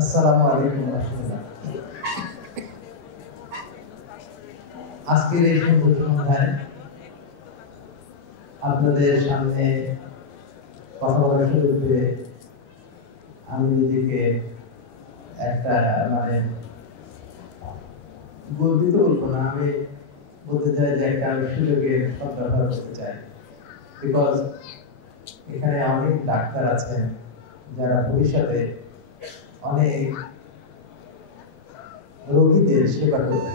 আসসালামু আলাইকুম রাহমাতুল্লাহ। আজকের এই সুন্দর সন্ধ্যায় আপনাদের সামনে কথা বলার সুযোগ পেয়ে আমি নিজেকে একটা গর্বিত বলবো না, আমি বলতে চাই যে একটা সুযোগের সদ্ব্যবহার করতে চাই। বিকজ এখানে অনেক ডাক্তার আছেন যারা ভবিষ্যতে অনেক রোগীদের সেবা করবে।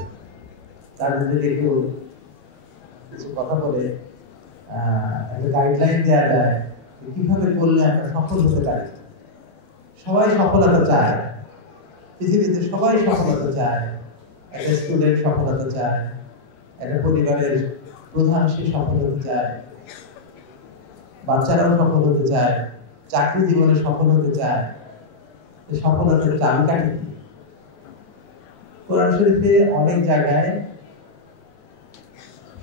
তাদের যদি একটু কিছু কথা বলে একটা গাইডলাইন দেওয়া যায় কিভাবে করলে আমরা সফল হতে পারি। সবাই সফলতা চায়, পৃথিবীতে সবাই সফলতা চায়। একটা স্টুডেন্ট সফলতা চায়, একটা পরিবারের প্রধান সে সফল হতে চায়, বাচ্চারাও সফল হতে চায়, চাকরি জীবনে সফল হতে চায়। সফলতার চাবিকাঠি কি? কোরআন শরীফে অনেক জায়গায়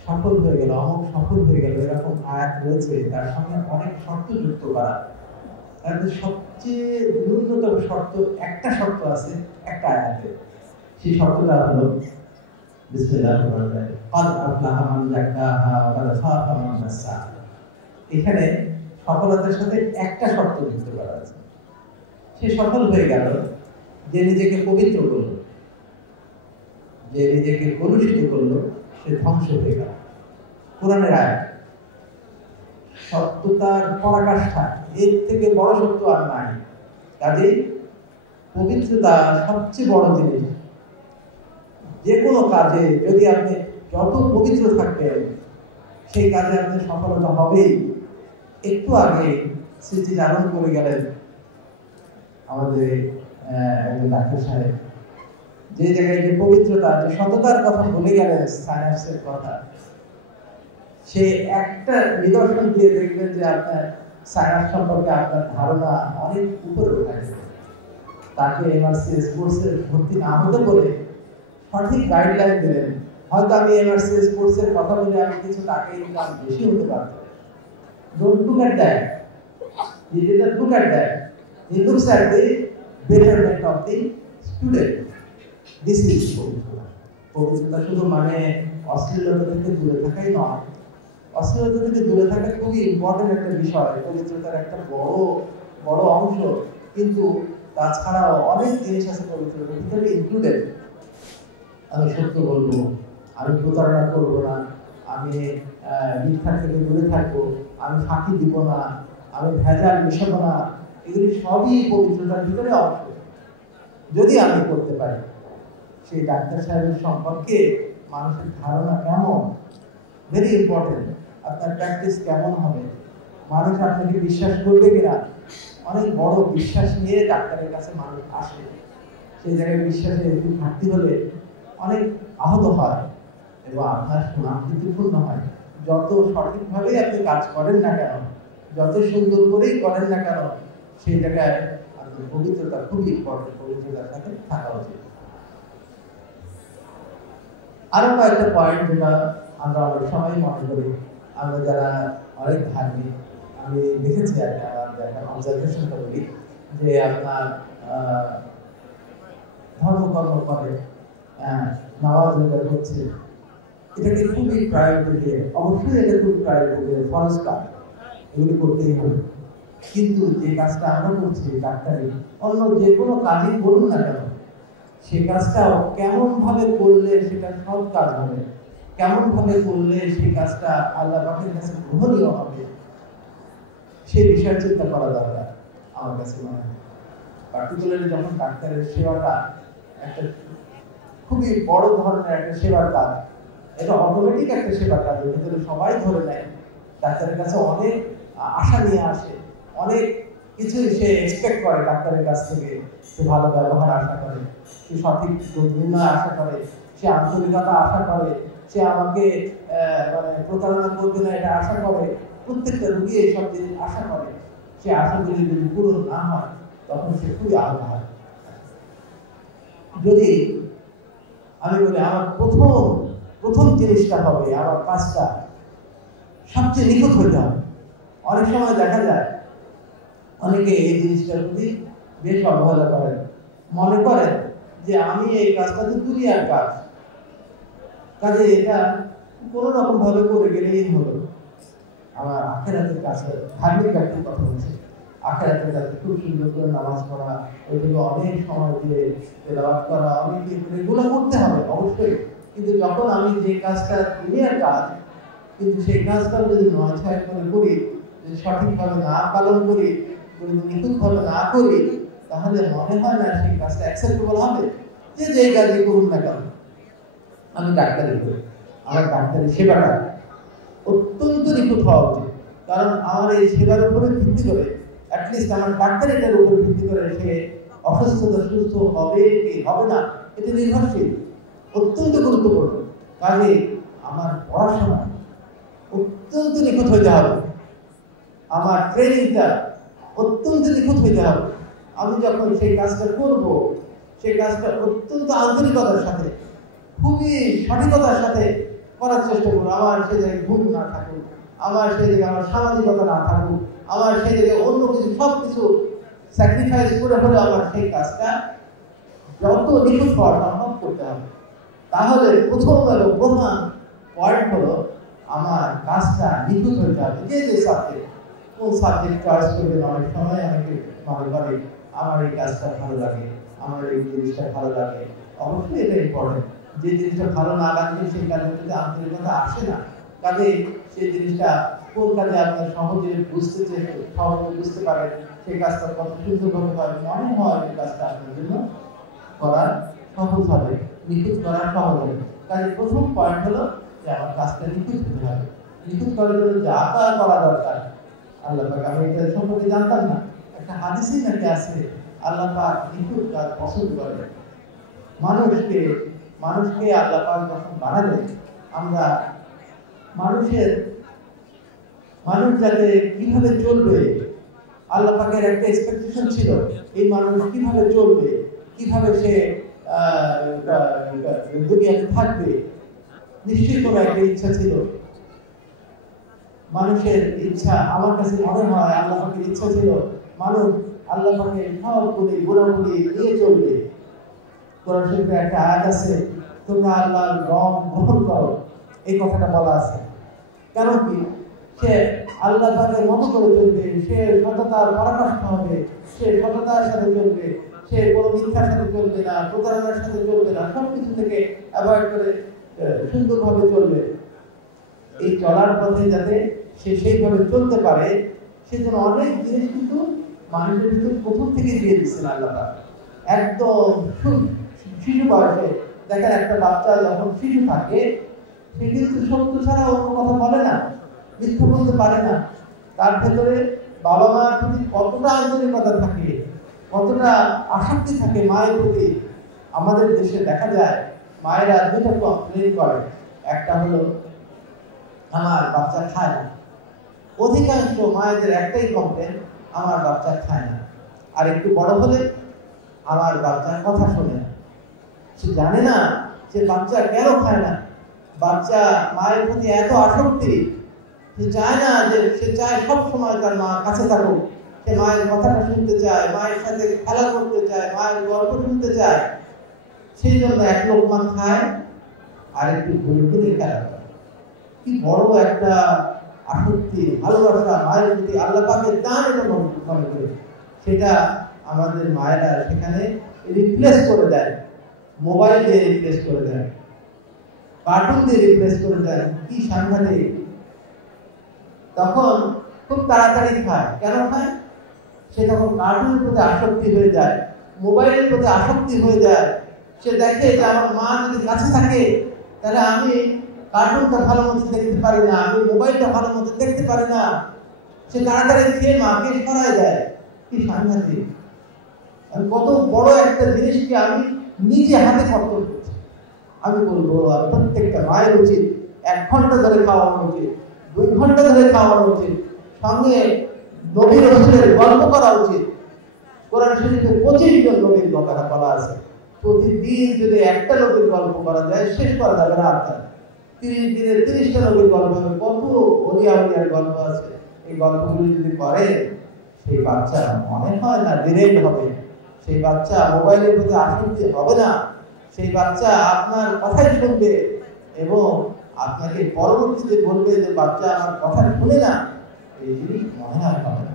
সফল হয়ে গেল, অমুক সফল হয়ে গেল এরকম আয়াত রয়েছে, তার সঙ্গে অনেক শর্ত যুক্ত করা। তার সবচেয়ে ন্যূনতম শর্ত, একটা শর্ত আছে একটা আয়াতে। সেই শর্তটা হলো বিসমিল্লাহির রহমানির রহিম, ক্বাদ আফলাহা মান যাক্কাহা ওয়া ক্বাদ খাবা মান দাসসাহা। এখানে সফলতার সাথে একটা শর্ত যুক্ত করা আছে। সে সফল হয়ে গেল যে নিজেকে পবিত্র করলো, যে নিজেকে কলুষিত করলো, সে ধ্বংস হয়ে গেল। কোরআনের আয়াত, সত্যতার পরাকাষ্ঠা, এর থেকে বড় সত্য আর নাই। কাজেই পবিত্রতা সবচেয়ে বড় জিনিস। যে কোনো কাজে যদি আপনি যত পবিত্র থাকবেন সেই কাজে আপনি সফলতা হবেই। একটু আগে স্মৃতি চারণ করে গেলেন আমাদের একজন ডাক্তার সাহেব, যে জায়গায় যে পবিত্রতা, যে সততার কথা বলে গেলেন, সায়েন্সের কথা, সে একটা নিদর্শন দিয়ে দেখবেন যে আপনার সায়েন্স সম্পর্কে আপনার ধারণা অনেক উপরে উঠে যাবে। তাকে এমআরসিএস কোর্সে ভর্তি না হতে বলে সঠিক গাইডলাইন দিলেন। হয়তো আমি এমআরসিএস কোর্সের কথা বলে আমি কিছু টাকা ইনকাম বেশি হতে পারতাম। Don't look at that. He didn't look at that. He looks at the betterment of the student. This is পবিত্রতা। পবিত্রতা শুধু মানে অশ্লীলতা থেকে দূরে থাকাই নয়। অশ্লীলতা থেকে দূরে থাকা খুবই ইম্পর্টেন্ট একটা বিষয়, পবিত্রতার একটা বড় বড় অংশ। কিন্তু তাছাড়াও অনেক জিনিস আছে পবিত্রতার ভিতরে ইনক্লুডেড। আমি সত্য বলবো, আমি প্রতারণা করবো না, আমি মিথ্যা থেকে দূরে থাকবো, আমি ফাঁকি দিব না, আমি ভেজাল মিশাবো না। এগুলি সবই পবিত্রতার ভিতরে অংশ। যদি আমি করতে পারি, সেই ডাক্তার সাহেবের সম্পর্কে মানুষের ধারণা কেমন, ভেরি ইম্পর্টেন্ট। আপনার প্র্যাকটিস কেমন হবে, মানুষ আপনাকে বিশ্বাস করবে কিনা। অনেক বড় বিশ্বাস নিয়ে ডাক্তারের কাছে মানুষ আসে। সেই জায়গায় বিশ্বাসে একটু ঘাটতি হলে অনেক আহত হয় এবং আপনার সুনাম কিন্তু পূর্ণ হয়। যত সঠিকভাবে আপনি কাজ করেন না কেন, যত সুন্দর করেই করেন না কেন, সেই জায়গায় আপনার পবিত্রতা খুবই ইম্পর্টেন্ট। পবিত্রতার সাথে থাকা উচিত। আরো কয়েকটা পয়েন্ট যেটা আমরা অনেক সময় মনে করি, আমরা যারা অনেক ধার্মিক, আমি দেখেছি একটা অবজারভেশন করি যে আপনার ধর্মকর্ম করে, নামাজ রোজা করছে, এটাকে খুবই প্রায়োরিটি দিয়ে, অবশ্যই এটা খুব প্রায়োরিটি দিয়ে ফরজ কাজ, এগুলি করতেই হবে। কিন্তু যে কাজটা আমরা করছি ডাক্তারি, অন্য যে কোনো কাজই করুন না কেন, সে কাজটাও কেমন ভাবে করলে সেটা সব কাজ হবে, কেমন ভাবে করলে সেই কাজটা আল্লাহ পাকের কাছে গ্রহণীয় হবে, সেই বিষয়ে চিন্তা করা দরকার আমার কাছে মনে হয়। পার্টিকুলারলি যখন ডাক্তারের সেবাটা একটা খুবই বড় ধরনের একটা সেবার কাজ, এটা অটোমেটিক একটা সেবার কাজ, এর ভিতরে সবাই ধরে নেয়। ডাক্তারের কাছে অনেক আশা নিয়ে আসে, অনেক কিছু সে এক্সপেক্ট করে ডাক্তারের কাছ থেকে। সে ভালো ব্যবহার আশা করে, সে সঠিক রোগ নির্ণয় আশা করে, সে আন্তরিকতা আশা করে, সে আমাকে প্রতারণা করবে না এটা আশা করে। প্রত্যেকটা রোগী এইসব জিনিস আশা করে। সে আশাগুলি যদি পূরণ না হয় তখন সে খুবই আহত হয়। যদি আমি বলি আমার প্রথম জিনিসটা হবে, আমার কাজটা সবচেয়ে নিখুঁত হতে হবে। অনেক সময় দেখা যায় অনেকে এই জিনিসটার প্রতি বেশ অবহেলা করেন। মনে করেন যে আমি এই কাজটা তো দুনিয়ার কাজ, কাজে এটা কোনো রকম ভাবে করে গেলেই হলো। আমার আখেরাতের কাছে ধার্মিক ব্যক্তির কথা বলছি, আখেরাতের কাছে খুব সুন্দর করে নামাজ পড়া, ওইগুলো অনেক সময় দিয়ে তেলাওয়াত করা, অনেক এগুলো করতে হবে অবশ্যই। কিন্তু যখন আমি যে কাজটা দুনিয়ার কাজ, কিন্তু সেই কাজটা যদি নয় ছয় করে করি, যদি সঠিকভাবে না পালন করি, যদি নিখুঁতভাবে না করি, তাহলে মনে হয় না সেই কাজটা অ্যাকসেপ্টেবল হবে। যে কাজই করুন না কেন, আমি ডাক্তারি করি, আমার ডাক্তারি সেবাটা অত্যন্ত নিখুঁত হওয়া উচিত। কারণ আমার এই সেবার উপরে ভিত্তি করে, অ্যাটলিস্ট আমার ডাক্তারিটার উপরে ভিত্তি করে সে অসুস্থতা সুস্থ হবে কি হবে না, এটা নির্ভরশীল, অত্যন্ত গুরুত্বপূর্ণ। কাজে আমার পড়াশোনা অত্যন্ত নিখুঁত হইতে হবে, আমার ট্রেনিংটা অত্যন্ত নিখুঁত হইতে হবে। আমি যখন সেই কাজটা করব, সেই কাজটা অত্যন্ত আন্তরিকতার সাথে, খুবই সঠিকতার সাথে করার চেষ্টা করবো। আমার সে জায়গায় ভুল না থাকুক, আমার সেই জায়গায় আমার সামাজিকতা না থাকুক, আমার সেই জায়গায় অন্য কিছু সব কিছু স্যাক্রিফাইস করে হলে আমার সেই কাজটা যত নিখুঁত হওয়া সম্ভব করতে হবে। তাহলে প্রথম এবং প্রধান পয়েন্ট হলো আমার কাজটা নিখুঁত হইতে হবে। যে সাবজেক্ট, কোন সাবজেক্ট চয়েস করবেন, অনেক সময় অনেকে মনে করে আমার এই কাজটা ভালো লাগে, আমার এই জিনিসটা ভালো লাগে। অবশ্যই এটা ইম্পর্টেন্ট। যে জিনিসটা ভালো না লাগলে সেই কাজের প্রতি আন্তরিকতা আসে না। কাজে সেই জিনিসটা কোন কাজে আপনি সহজে বুঝতে পারেন, সেই কাজটা কত সুন্দরভাবে হয়, মনে হয় এই কাজটা আপনার জন্য করা সহজ হবে, নিখুঁত করা সহজ হবে। কাজে প্রথম পয়েন্ট হলো যে আমার কাজটা নিখুঁত হতে হবে। নিখুঁত করার জন্য যা করা দরকার, আল্লাহ পাক, আমি এটা সম্পর্কে জানতাম না, একটা হাদিসই নাকি আছে আল্লাহ পাক নিখুঁত কাজ পছন্দ করেন। মানুষকে আল্লাহ পাক যখন বানালেন, আমরা মানুষ যাতে কিভাবে চলবে, আল্লাহ পাকের একটা এক্সপেকটেশন ছিল, এই মানুষ কিভাবে চলবে, কিভাবে সে দুনিয়াতে থাকবে, নিশ্চয়ই কোনো একটা ইচ্ছা ছিল। মানুষের ইচ্ছা, আমার কাছে মনে হয় আল্লাহ পাকের ইচ্ছা ছিল মানুষ আল্লাহ পাকের সবগুলি গুণাবলী নিয়ে চলবে। কোরআন শরীফে একটা আয়াত আছে, তোমরা আল্লাহর রং গ্রহণ করো, এই কথাটা বলা আছে। কারণ কি, সে আল্লাহ পাকের মতো করে চলবে, সে সততার পরাকাষ্ঠ হবে, সে সততার সাথে চলবে, সে কোনো মিথ্যার সাথে চলবে না, প্রতারণার সাথে চলবে না, সবকিছু থেকে অ্যাভয়েড করে সুন্দরভাবে চলবে। এই চলার পথে যাতে সে সেইভাবে চলতে পারে, সেজন্য অনেক জিনিস কিন্তু মানুষের ভিতর প্রথম থেকে দিয়ে দিচ্ছেন আল্লাহ। একদম শিশু বয়সে দেখেন একটা বাচ্চা যখন শিশু থাকে, সে কিন্তু সত্য ছাড়া অন্য কথা বলে না, মিথ্যা বলতে পারে না। তার ভেতরে বাবা মায়ের প্রতি কতটা আন্তরিকতা থাকে, কতটা আসক্তি থাকে মায়ের প্রতি। আমাদের দেশে দেখা যায় মায়েরা দুটো কমপ্লেন করে, একটা হলো আমার বাচ্চা খায় না। অধিকাংশ মায়েদের একটাই কমপ্লেন, আমার বাচ্চা খায় না। আর একটু বড় হলে আমার বাচ্চার কথা শোনে না। সে জানে না যে বাচ্চা কেন খায় না। বাচ্চা মায়ের প্রতি এত আসক্তি, সে চায় না, যে সে চায় সব সময় তার মা কাছে থাকুক, সে মায়ের কথাটা শুনতে চায়, মায়ের সাথে খেলা করতে চায়, মায়ের গল্প শুনতে চায়। সেই জন্য এক লোকমা খায় আর একটু ঘুরে ঘুরে খেলা করে। কি বড় একটা আসক্তি, ভালোবাসা মায়ের প্রতি আল্লাহ পাকের দান, এটা মনে করে সেটা আমাদের মায়েরা সেখানে রিপ্লেস করে দেয়, মোবাইল দিয়ে রিপ্লেস করে দেয়, কার্টুন দিয়ে রিপ্লেস করে দেয়। কি সাংঘাতিক! তখন খুব তাড়াতাড়ি খায়। কেন খায়? সে তখন কার্টুনের প্রতি আসক্তি হয়ে যায়, মোবাইলের প্রতি আসক্তি হয়ে যায়। সে দেখে যে আমার মা যদি কাছে থাকে, তাহলে আমি কার্টুনটা ভালো মতো দেখতে পারি না, আমি মোবাইলটা ভালো মতো দেখতে পারি না। সে তাড়াতাড়ি খেয়ে মাকে সরায় দেয়। কি সাংঘাতিক! কত বড় একটা জিনিসকে আমি নিজে হাতে কর্তন করছি। আমি বলবো প্রত্যেকটা মায়ের উচিত 1 ঘন্টা ধরে খাওয়ানো উচিত, 2 ঘন্টা ধরে খাওয়ানো উচিত, সঙ্গে নবী রাসূলের গল্প করা উচিত। কোরআন শরীফে 25 জন নবীর কথা বলা আছে। প্রতিদিন যদি একটা নবীর গল্প করা যায়, শেষ করা যাবে না। আপনার 30 দিনে 30টা নবীর গল্প হবে। কত ওলিয়ার গল্প আছে। এই গল্পগুলি যদি করে, সেই বাচ্চা মনে হয় না ডিরেক্ট হবে, সেই বাচ্চা মোবাইলের প্রতি আসক্তি হবে না, সেই বাচ্চা আপনার কথাই শুনবে এবং আপনাকে পরবর্তীতে বলবে যে বাচ্চা আমার কথা শুনে না, এই জিনিস মনে হয় হবে না।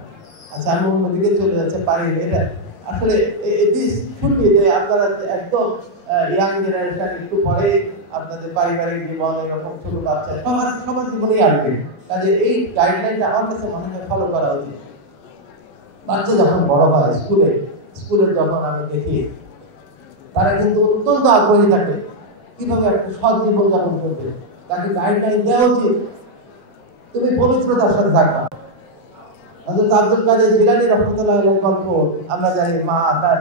আচ্ছা, আমি অন্যদিকে চলে যাচ্ছে পারি, এটা আসলে শুনবি যে আপনারা একদম ইয়াং জেনারেশন, একটু পরে আপনাদের পারিবারিক জীবন এরকম ছোট বাচ্চা সবার জীবনেই আসবে। কাজে এই গাইডলাইনটা আমার কাছে মনে হয় ফলো করা উচিত। বাচ্চা যখন বড় হয় স্কুলে যখন আমি দেখি তারা কিন্তু অত্যন্ত আগ্রহী থাকে কিভাবে একটা সৎ জীবন যাপন করবে, তাকে গাইডলাইন দেওয়া উচিত। তুমি পবিত্রতার সাথে থাকবা। হযরত আব্দুল কাদের জিলানী রাহমাতুল্লাহ আলাইহির গল্প আমরা জানি, মা তার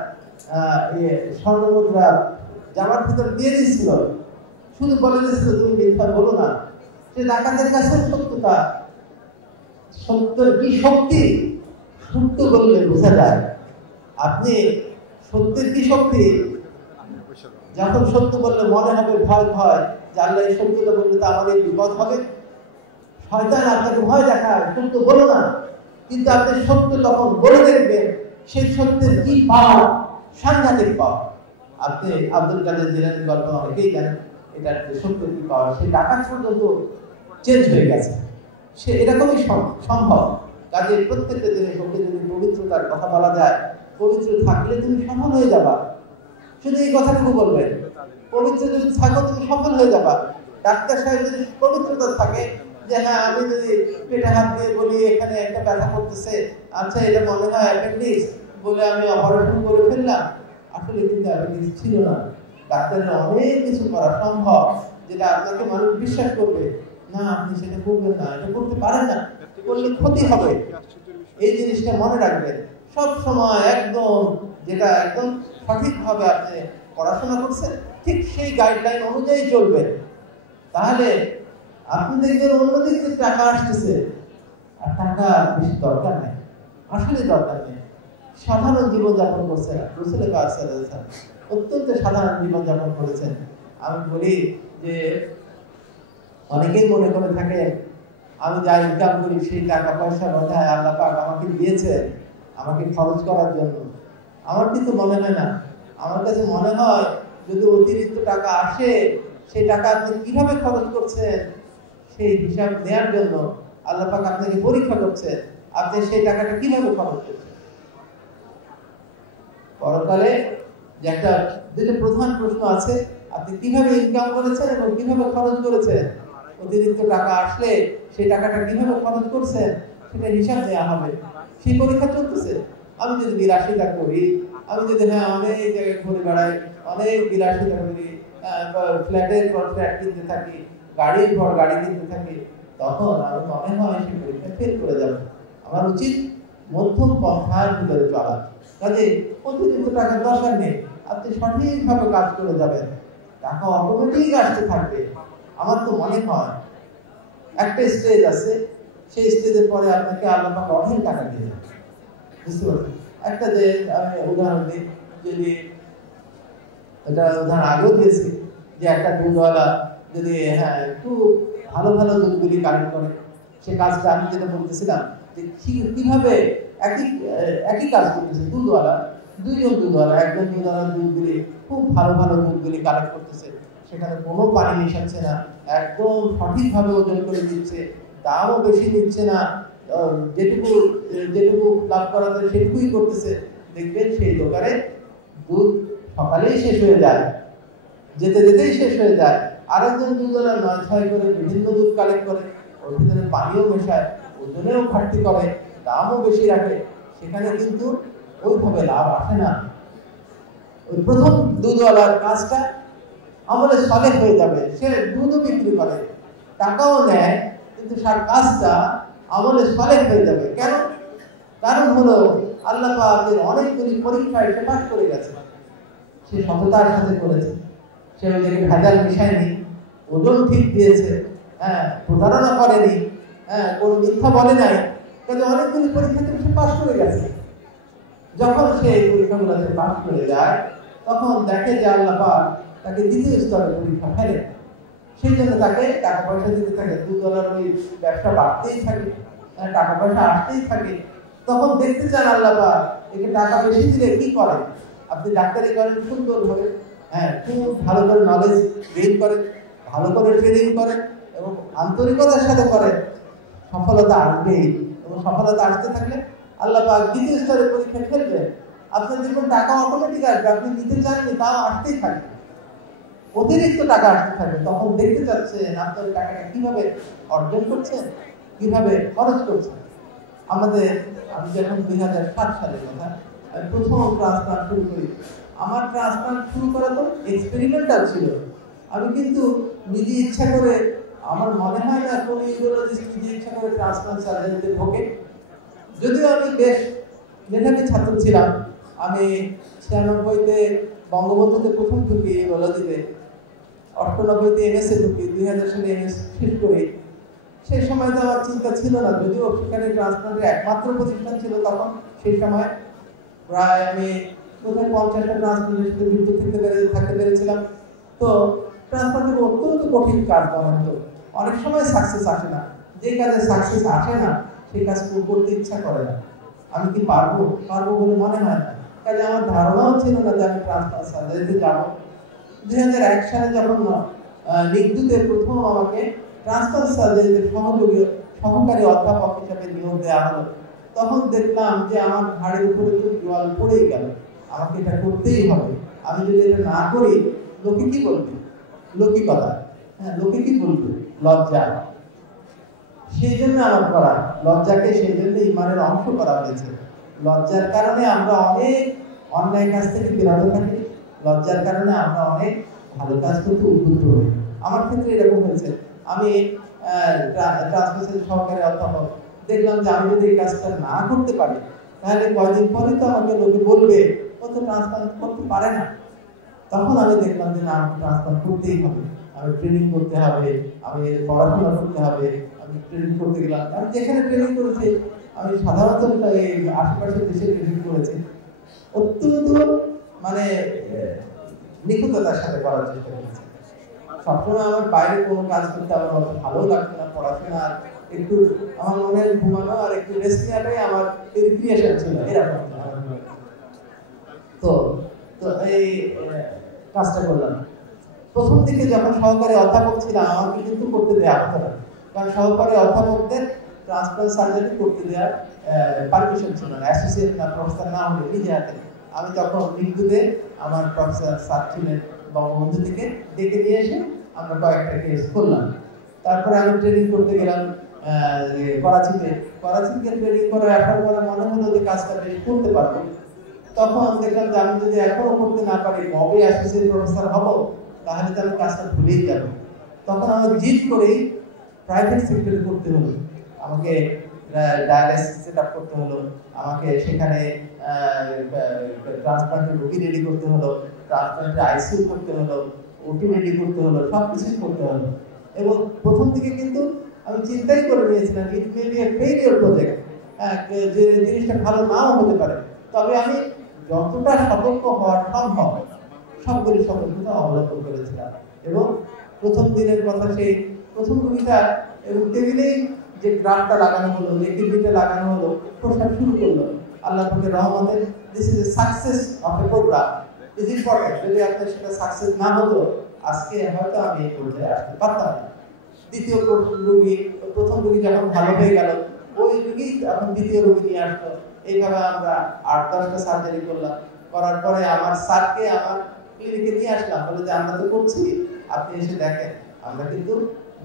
স্বর্ণমুদ্রা জামার ভিতরে দিয়ে দিয়েছিল, শুধু বলে দিয়েছিল তুমি মিথ্যা বলো না। সে ডাকাতের কাছে সত্যতা, সত্যের কি শক্তি, সত্য বললে বোঝা যায়। আপনি সত্যের কি শক্তি, যখন সত্য বললে মনে হবে ভয় যে আল্লাহ এই সত্যটা বললে তো আমাদের বিপদ হবে। শয়তান আপনাকে ভয় দেখায় সত্য বলো না, কিন্তু আপনি সত্য তখন বলে দেখবেন সেই সত্যের কি পাওয়া, সাংঘাতিক পাওয়া। আপনি আব্দুল কাদের জিলানীর গল্প অনেকেই জানেন, এটা সত্যের কি পাওয়া, সেই ডাকাত পর্যন্ত চেঞ্জ হয়ে গেছে। সে এরকমই সম্ভব। কাজে প্রত্যেকটা জিনিসকে যদি পবিত্রতার কথা বলা যায়, পবিত্র থাকলে তুমি সফল হয়ে যাবা। শুধু এই কথাটুকু বলবেন, পবিত্র যদি থাকো তুমি সফল হয়ে যাবা। ডাক্তার সাহেব যদি পবিত্রতা থাকে যে হ্যাঁ আমি যদি পেটে হাত দিয়ে বলি এখানে একটা ব্যথা করতেছে, আচ্ছা এটা মনে হয় অ্যাপেন্ডিক্স বলে আমি অপারেশন করে ফেললাম, আসলে কিন্তু অ্যাপেন্ডিক্স ছিল না। ডাক্তারের অনেক কিছু করা সম্ভব যেটা আপনাকে মানুষ বিশ্বাস করবে না, আপনি সেটা করবেন না, এটা করতে পারেন না, করলে ক্ষতি হবে। এই জিনিসটা মনে রাখবেন সব সময়। একদম যেটা একদম সঠিকভাবে আপনি পড়াশোনা করছেন ঠিক সেই গাইডলাইন অনুযায়ী চলবেন, তাহলে আপনি দেখবেন অন্যদিক থেকে টাকা আসতেছে, আর টাকা বেশি দরকার নেই, আসলে দরকার নেই। সাধারণ জীবনযাপন করছেন, রাসূল পাক সাল্লাল্লাহু আলাইহি ওয়াসাল্লাম অত্যন্ত সাধারণ জীবনযাপন করেছেন। আমি বলি যে অনেকেই মনে করে থাকে আমি যা ইনকাম করি সেই টাকা পয়সা বোধহয় আল্লাহ পাক আমাকে দিয়েছে আমাকে খরচ করার জন্য। আমার কিন্তু মনে হয় না। আমার কাছে মনে হয় যদি অতিরিক্ত টাকা আসে, সেই টাকা আপনি কিভাবে খরচ করছেন সেই হিসাব নেওয়ার জন্য আল্লাহ পাক আপনাকে পরীক্ষা করছেন, আপনি সেই টাকাটা কিভাবে খরচ করছেন। পরকালে যে একটা দুটো প্রধান প্রশ্ন আছে, আপনি কিভাবে ইনকাম করেছেন এবং কিভাবে খরচ করেছেন। অতিরিক্ত টাকা আসলে সেই টাকাটা কিভাবে খরচ করছেন সেটা হিসাব নেওয়া হবে। সেই পরীক্ষা চলতেছে। আমি যদি বিলাসিতা করি, আমি যদি অনেক জায়গায় ঘুরে বেড়াই, অনেক বিলাসিতা করি, ফ্ল্যাটের পর ফ্ল্যাট কিনতে থাকি, গাড়ির পর গাড়ি কিনতে থাকি, তখন আমি মনে হয় সেই পরীক্ষা ফেল করে যাব। আমার উচিত মধ্যম পন্থার ভিতরে চলা। কাজে অতিরিক্ত টাকার দরকার নেই, আপনি সঠিকভাবে কাজ করে যাবেন, টাকা অটোমেটিক আসতে থাকবে। আমার তো মনে হয় একটা স্টেজ আছে, সেই স্টেজের পরে আপনাকে আল্লাহ পাক অনেক টাকা দিয়ে দেবে, বুঝতে পারছেন। একটা যে আমি উদাহরণ দিই, যদি এটা উদাহরণ আগেও দিয়েছি যে একটা দুধওয়ালা যদি একটু ভালো ভালো দুধগুলি কালেক্ট করে, সে কাজটা আমি যেটা বলতেছিলাম যে কিভাবে একই কাজ করতেছে দুধওয়ালা, দুইজন দুধওয়ালা, একজন দুধওয়ালা দুধগুলি খুব ভালো ভালো দুধগুলি কালেক্ট করতেছে, সেখানে কোনো পানি মেশাচ্ছে না, একদম সঠিকভাবে ওজন করে দিচ্ছে, দামও বেশি নিচ্ছে না, যেটুকু লাভ করা যায় সেটুকুই করতেছে। দেখবেন সেই দোকানে দুধ সকালেই শেষ হয়ে যায়, যেতে যেতেই শেষ হয়ে যায়। আরেকজন দুধওয়ালা 9-6 করে বিভিন্ন দুধ কালেক্ট করে, ওর ভিতরে পানিও মেশায়, ওজনেও ঘাটতি করে, দামও বেশি রাখে, সেখানে কিন্তু ওইভাবে লাভ আসে না। ওই প্রথম দুধওয়ালার কাজটা আমলে সালেহ হয়ে যাবে, সে দুধও বিক্রি করে, টাকাও নেয়, কিন্তু তার কাজটা আমলে সালেহ হয়ে যাবে। কেন? কারণ হলো আল্লাহ পাকের অনেকগুলি পরীক্ষায় সে পাস করে গেছে, সে সততার সাথে করেছে, সে ওই জায়গায় ভেজাল মিশায়নি, ওজন ঠিক দিয়েছে, প্রতারণা করেনি, কোনো মিথ্যা বলে নাই, কাজে অনেকগুলি পরীক্ষাতে সে পাস করে গেছে। যখন সে এই পরীক্ষাগুলোতে পাস করে যায়, তখন দেখে যে আল্লাহ পাক তাকে দ্বিতীয় স্তরের পরীক্ষা ফেলে, সেই জন্য তাকে টাকা পয়সা দিতে থাকে, $2 ওই ব্যবসা বাড়তেই থাকে, টাকা পয়সা আসতেই থাকে। তখন দেখতে চান আল্লাহ পাক একে টাকা বেশি দিলে কি করে, আপনি ডাক্তারি করেন সুন্দরভাবে, হ্যাঁ, খুব ভালো করে নলেজ গেইন করেন, ভালো করে ট্রেনিং করেন এবং আন্তরিকতার সাথে করেন, সফলতা আসবেই। এবং সফলতা আসতে থাকলে আল্লাহ পাক দ্বিতীয় স্তরের পরীক্ষা ফেলবেন। আপনার দেখুন টাকা অটোমেটিক আসবে, আপনি নিতে চাননি তাও আসতেই থাকবে, অতিরিক্ত টাকা আসতে থাকবে। তখন দেখতে চাচ্ছেন আপনার টাকাটা কিভাবে অর্জন করছেন, কিভাবে খরচ করছেন। আমি যখন 2007 সালের কথা, আমি প্রথম ট্রান্সপ্লান্ট শুরু করি। আমার ট্রান্সপ্লান্ট শুরু করা তো এক্সপেরিমেন্টাল ছিল। আমি কিন্তু নিজে ইচ্ছা করে, আমার মনে হয় না কোনো ইউরোলজিস্ট নিজে ইচ্ছা করে ট্রান্সপ্লান্ট সার্জারিতে ঢোকে। যদিও আমি বেশ মেধাবী ছাত্র ছিলাম, আমি 96-তে বঙ্গবন্ধুতে প্রথম ঢুকি ইউরোলজিতে, 98-তে এমএসএ ঢুকি, 2000 সালে এমএস শেষ করি। সেই সময় তো আমার চিন্তা ছিল না, যদিও সেখানে ট্রান্সপ্লান্টের একমাত্র প্রতিষ্ঠান ছিল তখন। সেই সময় প্রায় আমি কোথায় 50টা ট্রান্সপ্লান্টের সাথে যুক্ত থাকতে পেরেছিলাম। তো ট্রান্সপ্লান্টের অত্যন্ত কঠিন কাজ মনে হতো, অনেক সময় সাকসেস আসে না। যে কাজে সাকসেস আসে না সেই কাজ করতে ইচ্ছা করে না। আমি কি পারবো বলে মনে হয় না, কাজে আমার ধারণাও ছিল না যে আমি ট্রান্সপ্লান্ট সার্জারিতে যাবো। 2001 সালে যখন নিগদুতে প্রথম আমাকে ট্রান্সপ্লান্ট সার্জারিতে সহকারী অধ্যাপক হিসেবে নিয়োগ দেওয়া হলো, তখন দেখলাম যে আমার ঘাড়ের উপরে তো জল পড়েই গেল। আমাকে এটা করতেই হবে। আমি যদি এটা না করি লোকে কি বলবে, লৌকিকতা, হ্যাঁ, লোকে কি বলবে, লজ্জা। সেই জন্য আমার করা, লজ্জাকে সেই জন্য ইমানের অংশ করা হয়েছে। লজ্জার কারণে আমরা অনেক অন্যায় কাজ থেকে বিরত থাকি, লজ্জার কারণে আমরা অনেক ভালো কাজ করতে উদ্বুদ্ধ হই। আমার ক্ষেত্রে এরকম হয়েছে। আমি ট্রান্সপ্লান্টের সহকারী অধ্যাপক, দেখলাম যে আমি যদি এই কাজটা না করতে পারি তাহলে কয়েকদিন পরে তো আমাকে লোকে বলবে ও তো ট্রান্সপ্লান্ট করতে পারে না। তখন আমি দেখলাম যে না, আমাকে ট্রান্সপ্লান্ট করতেই হবে, আমি ট্রেনিং করতে হবে, আমি পড়াশোনা করতে হবে। আমি ট্রেনিং করতে গেলাম, আমি যেখানে ট্রেনিং করেছি, আমি সাধারণত এই আশেপাশের দেশে ট্রেনিং করেছি, অত্যন্ত মানে নিখুঁততার সাথে করার চেষ্টা করেছি। সবসময় আমার বাইরে কোনো কাজ করতে আমার অত ভালো লাগতো না, পড়াশোনা আর একটু আমার মনে ঘুমানো আর একটু রেস্ট নেওয়াটাই আমার রিক্রিয়েশন ছিল, এরকম। তো এই কাজটা করলাম। প্রথম দিকে যখন সহকারী অধ্যাপক ছিলাম আমাকে কিন্তু করতে দেওয়া হতো না, কারণ সহকারী অধ্যাপকদের ট্রান্সপ্লান্ট সার্জারি করতে দেওয়ার পারমিশন ছিল না, অ্যাসোসিয়েট না প্রফেসর না হলে নিজে হাতে। আমি তখন মৃত্যুতে আমার প্রফেসর স্যার ছিলেন বঙ্গবন্ধু থেকে, ডেকে নিয়ে এসে আমরা কয়েকটা কেস করলাম। তারপরে আমি ট্রেনিং করতে গেলাম করাচিতে ট্রেনিং করে আসার পরে মনে হলো যে কাজটা বেশ করতে পারবো। তখন দেখলাম যে আমি যদি এখনো করতে না পারি, কবে অ্যাসোসিয়েট প্রফেসর হব, তাহলে তো আমি কাজটা ভুলেই যাব। তখন আমার জিদ করেই প্রাইভেট সেক্টরে করতে হলো। আমাকে ডায়ালিসিস সেটআপ করতে হলো, আমাকে সেখানে ট্রান্সপ্লান্টের রোগী রেডি করতে হলো, ট্রান্সপ্লান্টের আইসিইউ করতে হলো, ওটি রেডি করতে হলো, সব কিছুই করতে হলো। এবং প্রথম দিকে কিন্তু আমি চিন্তাই করে নিয়েছিলাম it may be a failure project, যে জিনিসটা ভালো নাও হতে পারে। তবে আমি যতটা সতর্ক হওয়ার সম্ভব সবগুলি সতর্কতা অবলম্বন করেছিলাম। এবং প্রথম দিনের কথা, সেই প্রথম রোগীটা এবং টেবিলেই যে গ্রাফটা লাগানো হলো, যে টিভিটা লাগানো হলো, প্রসার শুরু করলো। আল্লাহ পাকের রহমতে this is a success of A programme is important. যদি আপনার সেটা সাকসেস না হতো আজকে হয়তো আমি এই পর্যায়ে আসতে পারতাম না। প্রথম রোগী যখন ভালো হয়ে গেল, ওই রোগী এখন দ্বিতীয় রোগী নিয়ে আসলো। এইভাবে আমরা 8-10টা সার্জারি করলাম। করার পরে আমার স্যারকে আমার ক্লিনিকে নিয়ে আসলাম, বলে যে আমরা তো করছি, আপনি এসে দেখেন, আমরা কিন্তু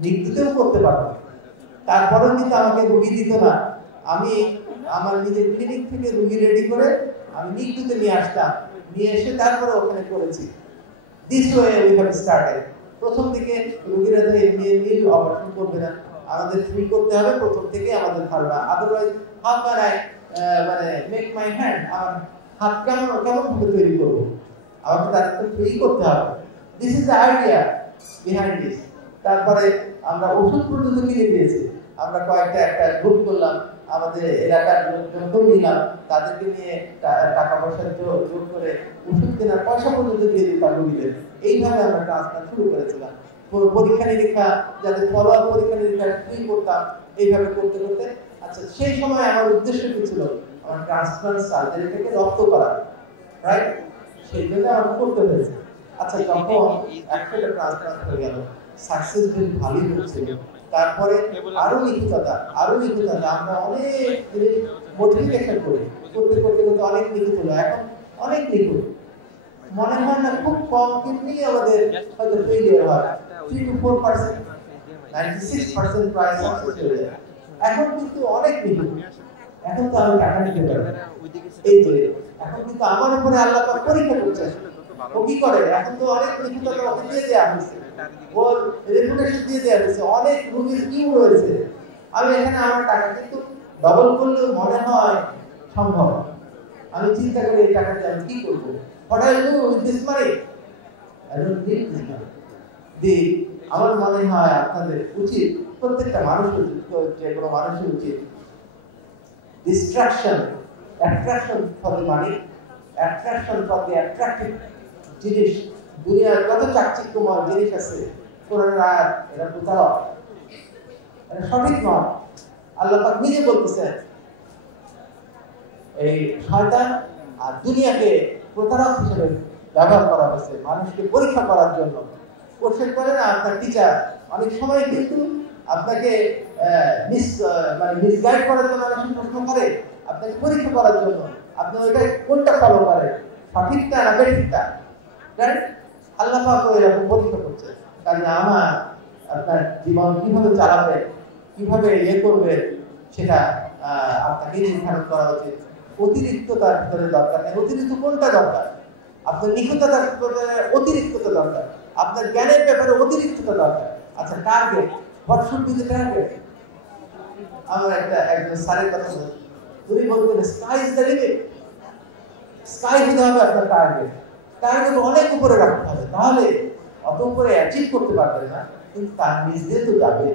নিগদুতেও করতে পারবো। তারপরেও কিন্তু আমাকে রুগী দিত না। আমি আমার নিজের ক্লিনিক থেকে রুগী রেডি করে আমি নিগদুতে নিয়ে আসতাম, নিয়ে এসে তারপরে ওখানে করেছি। This way we have started. প্রথম দিকে রুগীরা তো এমনি অপারেশন করবে না, আমাদের ফ্রি করতে হবে প্রথম থেকে, আমাদের ধারণা। আদারওয়াইজ হাউ ক্যান আই মানে মেক মাই হ্যান্ড, আমার হাত কেমন ভাবে তৈরি করবো, আমাকে তার ফ্রি করতে হবে। This is the idea behind this. তারপরে আমরা ওষুধ পর্যন্ত কিনে দিয়েছি। আমরা একটা গ্রুপ করলাম, আমাদের এলাকার লোকজনকেও নিলাম, তাদেরকে নিয়ে টাকা পয়সা যোগ করে ওষুধ কেনার পয়সা পর্যন্ত দিয়ে দিতাম রোগীদের। এইভাবে আমরা ট্রান্সপ্লান্ট শুরু করেছিলাম। পরীক্ষা নিরীক্ষা, যাদের ফলো আপ পরীক্ষা নিরীক্ষা ফ্রি করতাম, এইভাবে করতে করতে। আচ্ছা, সেই সময় আমার উদ্দেশ্য কি ছিল? আমার ট্রান্সপ্লান্ট সার্জারি থেকে রক্ত করা, রাইট? সেই জন্য আমার করতে হয়েছে। আচ্ছা, যখন একটা ট্রান্সপ্লান্ট হয়ে গেল, সাকসেসফুল ভালোই হচ্ছে, তারপরে আরো নিখুঁততা আমরা অনেক জিনিস মডিফিকেশন করি, করতে করতে করতে অনেক নিখুঁত হলো, এখন অনেক নিখুঁত। মনে হয় না খুব কম কিডনি আমাদের হয়তো ফেলিয়ার হয়, 3 to 4%, 96% প্রায় সাকসেস হয়ে যায়। এখন কিন্তু অনেক নিখুঁত। এখন তো আমি টাকা নিতে পারি, এই যে এখন কিন্তু আমার উপরে আল্লাহ পাক পরীক্ষা করছেন। ও কি করে, এখন তো অনেক নিখুঁততা ওকে দিয়ে দেওয়া হয়েছে, ওর রেপুটেশন দিয়ে দেওয়া হয়েছে, অনেক রোগীর কিউ রয়েছে। আমি এখানে আমার টাকা কিন্তু ডবল করলেও মনে হয় সম্ভব। আমি চিন্তা করি এই টাকা দিয়ে আমি কি করবো, what I do with this money, I don't need this money। আমার মনে হয় আপনাদের উচিত, প্রত্যেকটা মানুষের, যে কোনো মানুষের উচিত distraction, attraction for the money, attraction for the attractive জিনিস, দুনিয়ার কত চাকচিক্যময় জিনিস আছে, কোরআনের আয়াত এটা প্রতারক, এটা সঠিক নয়। আল্লাহ পাক নিজে বলতেছেন এই শয়তান আর দুনিয়াকে প্রতারক হিসেবে ব্যবহার করা হয়েছে মানুষকে পরীক্ষা করার জন্য। কোশ্চেন করে না আপনার টিচার, অনেক সময় কিন্তু আপনাকে মিসগাইড করার জন্য অনেক প্রশ্ন করে, আপনাকে পরীক্ষা করার জন্য আপনি ওইটা কোনটা ফলো করেন, সঠিকটা না বেঠিকটা, রাইট? আল্লাহ পাক এরকম পরীক্ষা করছে। কারণ আমার আপনার জীবন কিভাবে চালাবেন, কিভাবে করবেন, সেটা আপনাকে নির্ধারণ করা উচিত। অতিরিক্ততার ভিতরে দরকার নেই। অতিরিক্ত কোনটা দরকার? আপনার নিখুঁততার অতিরিক্ততা দরকার, আপনার জ্ঞানের ব্যাপারে অতিরিক্ততা দরকার। আচ্ছা, target, what should be the target? আমার একজন স্যারের কথা বলছি, উনি বলতেন sky is the limit. Sky হতে হবে আপনার টার্গেট, টার্গেট অনেক উপরে রাখতে হবে, তাহলে অত উপরে অ্যাচিভ করতে পারবেন না, কিন্তু তার নিজ দিয়ে তো যাবে।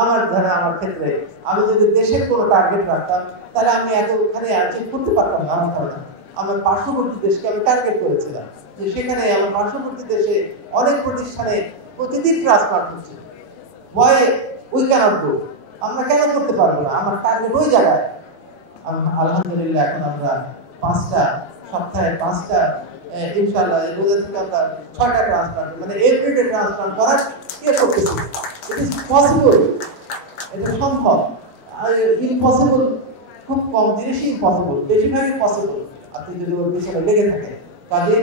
আমার ক্ষেত্রে আমি যদি দেশের কোনো টার্গেট রাখতাম, তাহলে আমি এতখানে অ্যাচিভ করতে পারতাম না। আমার পার্শ্ববর্তী দেশকে আমি টার্গেট করেছিলাম যে সেখানে আমার পার্শ্ববর্তী দেশে অনেক প্রতিষ্ঠানে প্রতিদিন ট্রান্সপ্লান্ট হচ্ছে। Why we can't do? আমরা কেন করতে পারবো না? আমার টার্গেট ওই জায়গায়। আলহামদুলিল্লাহ এখন আমরা 5টা সপ্তাহে 5টা, ইনশাআল্লাহ এই রোজা থেকে আমরা 6টা ট্রান্সপ্লান্ট, মানে এভরিডে ট্রান্সপ্লান্ট করার কি করতেছি। ইট ইজ পসিবল, এটা সম্ভব। ইম্পসিবল খুব কম জিনিসই ইম্পসিবল, বেশিরভাগই পসিবল আপনি যদি ওর পিছনে লেগে থাকেন। কাজে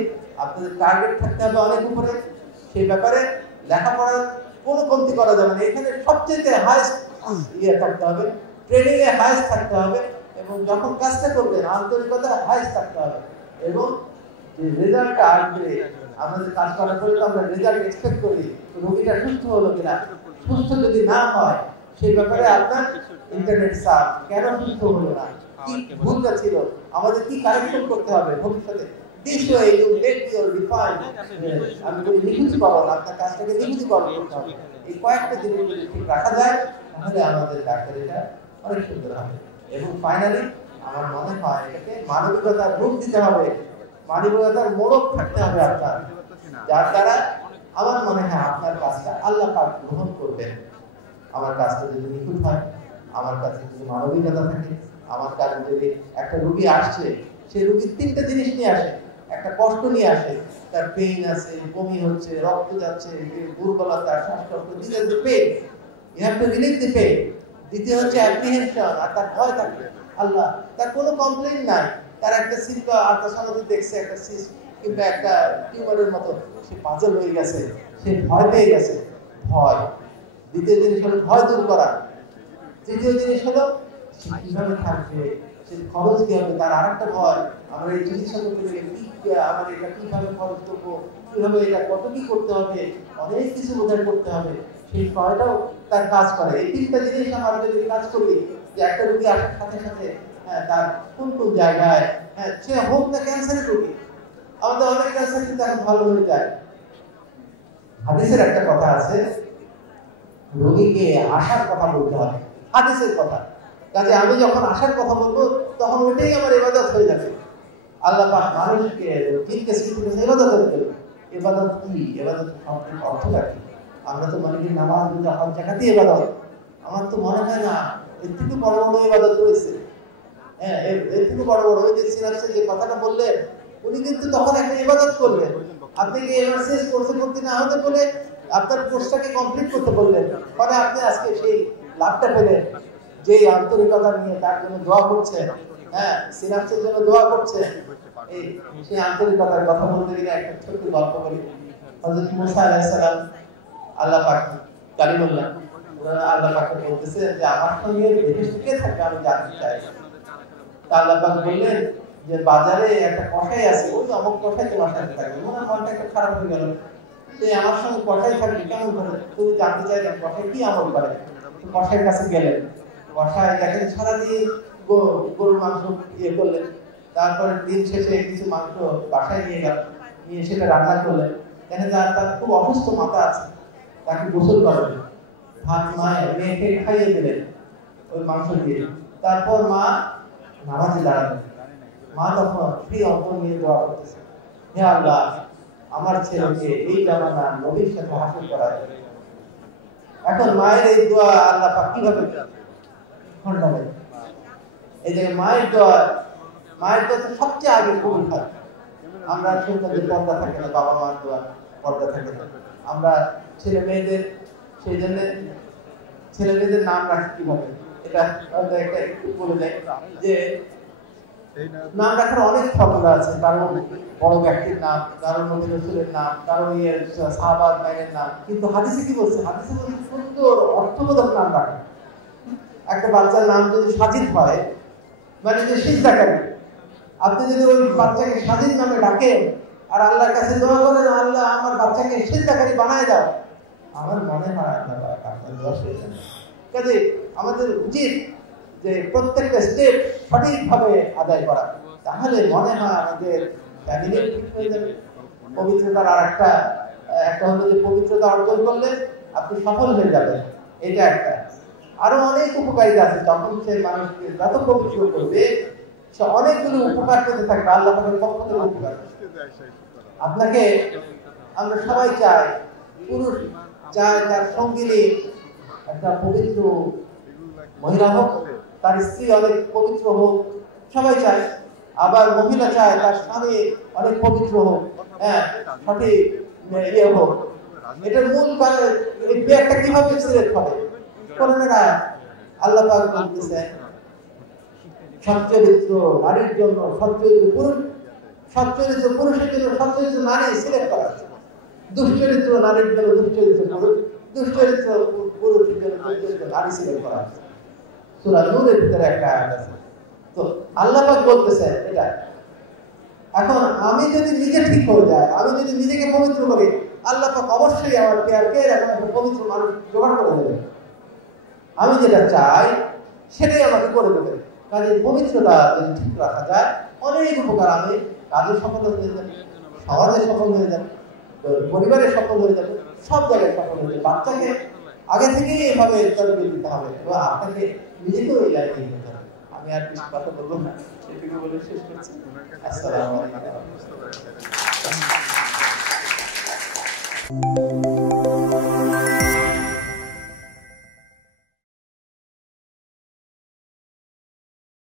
আপনাদের টার্গেট থাকতে হবে অনেক উপরে, সেই ব্যাপারে লেখাপড়ার কোনো কমতি করা যাবে না। এখানে সবচেয়ে হাইস্ট থাকতে হবে, ট্রেনিং এ হাইস্ট থাকতে হবে, এবং যখন কাজটা করবেন আন্তরিকতা হাইস্ট থাকতে হবে। এবং যে রেজাল্টটা আসবে, আমাদের কাজ করার পরে তো আমরা রেজাল্ট এক্সপেক্ট করি, রোগীটা সুস্থ হলো কিনা। সুস্থ যদি না হয়, সেই ব্যাপারে আপনার ইন্টারনেট সার্চ, কেন সুস্থ হলো না, কি ভুলটা ছিল, আমাদের কি কারেকশন করতে হবে ভবিষ্যতে। This way you make your define, আমি বলি নিখুঁতকরণ, আপনার কাজটাকে নিখুঁতকরণ করতে হবে। এই কয়েকটা জিনিস যদি ঠিক রাখা যায়, তাহলে আমাদের ডাক্তারিটা অনেক সুন্দর হবে। এবং ফাইনালি আমার মনে হয় এটাকে মানবিকতার রূপ দিতে হবে, মানবিকতার মোড়ক থাকতে হবে আপনার, যার দ্বারা আমার মনে হয় আপনার কাজটা আল্লাহ পাক গ্রহণ করবেন। আমার কাজটা যদি নিখুঁত হয়, আমার কাছে যদি মানবিকতা থাকে, আমার কাছে যদি একটা রোগী আসছে, সেই রোগীর 3টা জিনিস নিয়ে আসে। একটা কষ্ট নিয়ে আসে, তার পেইন আছে, বমি হচ্ছে, রক্ত যাচ্ছে, দুর্বলতা, শ্বাসকষ্ট, this is the pain, you have to relieve the pain. দ্বিতীয় হচ্ছে অ্যাপ্রিহেনশন, আর তার ভয় থাকে আল্লাহ, তার কোনো কমপ্লেইন নাই, তার একটা সিস্ট আল্ট্রাসাউন্ডে দেখছে একটা সিস্ট কিংবা একটা টিউমারের মতো, সে পাজল হয়ে গেছে, সে ভয় পেয়ে গেছে, ভয়। দ্বিতীয় জিনিস হলো ভয় দূর করা। তৃতীয় জিনিস হলো সে কিভাবে থাকবে, সে খরচ কি হবে, তার আরেকটা ভয়, আমরা এই চিকিৎসা করতে গেলে আমার এটা কিভাবে খরচ করবো, কিভাবে এটা কত কি করতে হবে, অনেক কিছু বোঝাই করতে হবে, সেই ভয়টাও তার কাজ করে। এই 3টা জিনিস আমরা যদি কাজ করি, যে একটা রোগী আসার সাথে সাথে তার কোন কোন জায়গায়, সে হোক না ক্যান্সারের রোগী, আমাদের অনেক ক্যান্সার কিন্তু এখন ভালো হয়ে যায়। হাদিসের একটা কথা আছে, রোগীকে আশার কথা বলতে হবে, হাদিসের কথা। কাজে আমি যখন আশার কথা বলবো, তখন ওইটাই আমার ইবাদত হয়ে যাবে। আল্লাহ পাক মানুষকে জিনকে সৃষ্টি করেছে ইবাদত করতে। ইবাদত কি? ইবাদত সম্পূর্ণ অর্থটা কি? আমরা তো মনে করি নামাজ, রোজা, হজ, যাকাতই ইবাদত। আমার তো মনে হয় না এর থেকে বড় বড় ইবাদত রয়েছে। এর থেকে বড় বড়, ওই যে সিরাজে যে কথাটা বললেন উনি কিন্তু তখন একটা ইবাদত করলেন। আপনি কি এভারসেস কোর্সে ভর্তি না হতে বলে আপনার কোর্সটাকে কমপ্লিট করতে বললেন, ফলে আপনি আজকে সেই লাভটা পেলেন। যে আন্তরিকতা নিয়ে তার জন্য দোয়া করছে, হ্যাঁ, সিনাপসের জন্য দোয়া করছে, এই সেই আন্তরিকতার কথা বলতে গেলে একটা ছোট্ট গল্প বলি। হযরত মুসা আলাইহিস সালাম আল্লাহ পাক কালিমুল্লাহ, আল্লাহ পাককে বলতেছে যে আমার সঙ্গে বেহেশতে কে থাকে আমি জানতে চাই। তা আল্লাহ পাক বললেন যে বাজারে একটা কসাই আছে, ওই অমুক কসাই তোমার সাথে থাকবে। ওনার মনটা একটু খারাপ হয়ে গেল, যে আমার সঙ্গে কসাই থাকবে কেমন করে, তুমি জানতে চাইলেন কসাই কি আমল করে। কসাইয়ের কাছে গেলেন, কসাই দেখেন সারাদিন গরুর মাংস ইয়ে করলেন, তারপরে দিন শেষে কিছু মাংস বাসায় নিয়ে গেল, নিয়ে সেটা রান্না করলেন। দেখেন তার খুব অসুস্থ মাথা আছে, তাকে গোসল করালেন, ভাত মায়ের মেয়েকে খাইয়ে দিলেন ওই মাংস দিয়ে। তারপর মা নামাজে দাঁড়ালেন। মা তখন সেই অন্তর নিয়ে দোয়া করতেছে, হে আল্লাহ আমার ছেলেকে এই জামানা নবীর সাথে হাসিল করা যায়। এখন মায়ের এই দোয়া আল্লাহ পাক কিভাবে খণ্ডাবেন? এই যে মায়ের দোয়া সবচেয়ে আগে কবুল হয়। আমরা সন্তানদের পর্দা থাকে না, বাবা মার দোয়া পর্দা থাকে না। আমরা ছেলে মেয়েদের সেই জন্য ছেলে মেয়েদের নাম রাখি কিভাবে, এটা একটা একটু বলে দেয় যে নাম রাখার অনেক ফর্মুলা আছে। কারণ বড় ব্যক্তির নাম, কারণ নবী রাসূলের নাম, কারণ সাহাবার মায়ের নাম। কিন্তু হাদিসে কি বলছে? হাদিসে বলছে সুন্দর অর্থবোধক নাম রাখা। একটা বাচ্চার নাম যদি সাজিদ হয়, মানে যে সিজদাকারী, আপনি যদি ওই বাচ্চাকে সাজিদ নামে ডাকেন আর আল্লাহর কাছে দোয়া করেন, আল্লাহ আমার বাচ্চাকে সিজদাকারী বানায় দাও, আমার মনে হয় আল্লাহ আপনার দোয়া শেষ হবে। কাজে আমাদের উচিত যে প্রত্যেকটা স্টেপ সঠিকভাবে আদায় করা, তাহলে মনে হয় আমাদের ফ্যামিলি ঠিক হয়ে যাবে। পবিত্রতার আর একটা হলো যে পবিত্রতা অর্জন করলে আপনি সফল হয়ে যাবেন, এটা একটা। আরো অনেক উপকারিতা আছে। যখন সে মানুষকে যত পবিত্র করবে সে অনেকগুলো উপকার পেতে থাকবে, আল্লাহ পাকের পক্ষ থেকে উপকার। আপনাকে আমরা সবাই চাই, পুরুষ চায় তার সঙ্গিনী একটা পবিত্র মহিলা হোক, তার স্ত্রী অনেক পবিত্র হোক, সবাই চায়। আবার মহিলা চায় তার স্বামী অনেক পবিত্র হোক, হ্যাঁ, সঠিক ইয়ে হোক। এটার মূল এই বিয়েটা কিভাবে সিলেক্ট হবে? কোরআনের আয়াত আল্লাহ পাক বলতেছেন সচ্চরিত্র নারীর জন্য সচ্চরিত্র পুরুষ, সচ্চরিত্র পুরুষের জন্য সচ্চরিত্র নারী সিলেক্ট করা আছে। দুশ্চরিত্র নারীর জন্য দুশ্চরিত্র পুরুষ, দুশ্চরিত্র পুরুষের জন্য দুশ্চরিত্র নারী সিলেক্ট করা আছে। সূরা নূরের ভিতরে একটা আয়াত আছে। তো আল্লাহ পাক বলতেছেন এটা। এখন আমি যদি নিজে ঠিক হয়ে যায়, আমি যদি নিজেকে পবিত্র করি, আল্লাহ পাক অবশ্যই আমার কে এরকম একটা পবিত্র মানুষ জোগাড় করে দেবেন। আমি যেটা চাই সেটাই আমাকে করে দেবেন। কাজে পবিত্রতা যদি ঠিক রাখা যায় অনেক উপকার। আমি কাজে সফল হয়ে যাবে, সমাজে সফল হয়ে যাবে, পরিবারে সফল হয়ে যাবে, সব জায়গায় সফল হয়ে যাবে। বাচ্চাকে আগে থেকেই এইভাবে তরবিয়ত দিতে হবে এবং আপনাকে নিজেকেও এই লাইনে নিতে হবে। আমি আর কিছু কথা বলবো না, সেটুকু বলে শেষ করছি। আসসালামু আলাইকুম।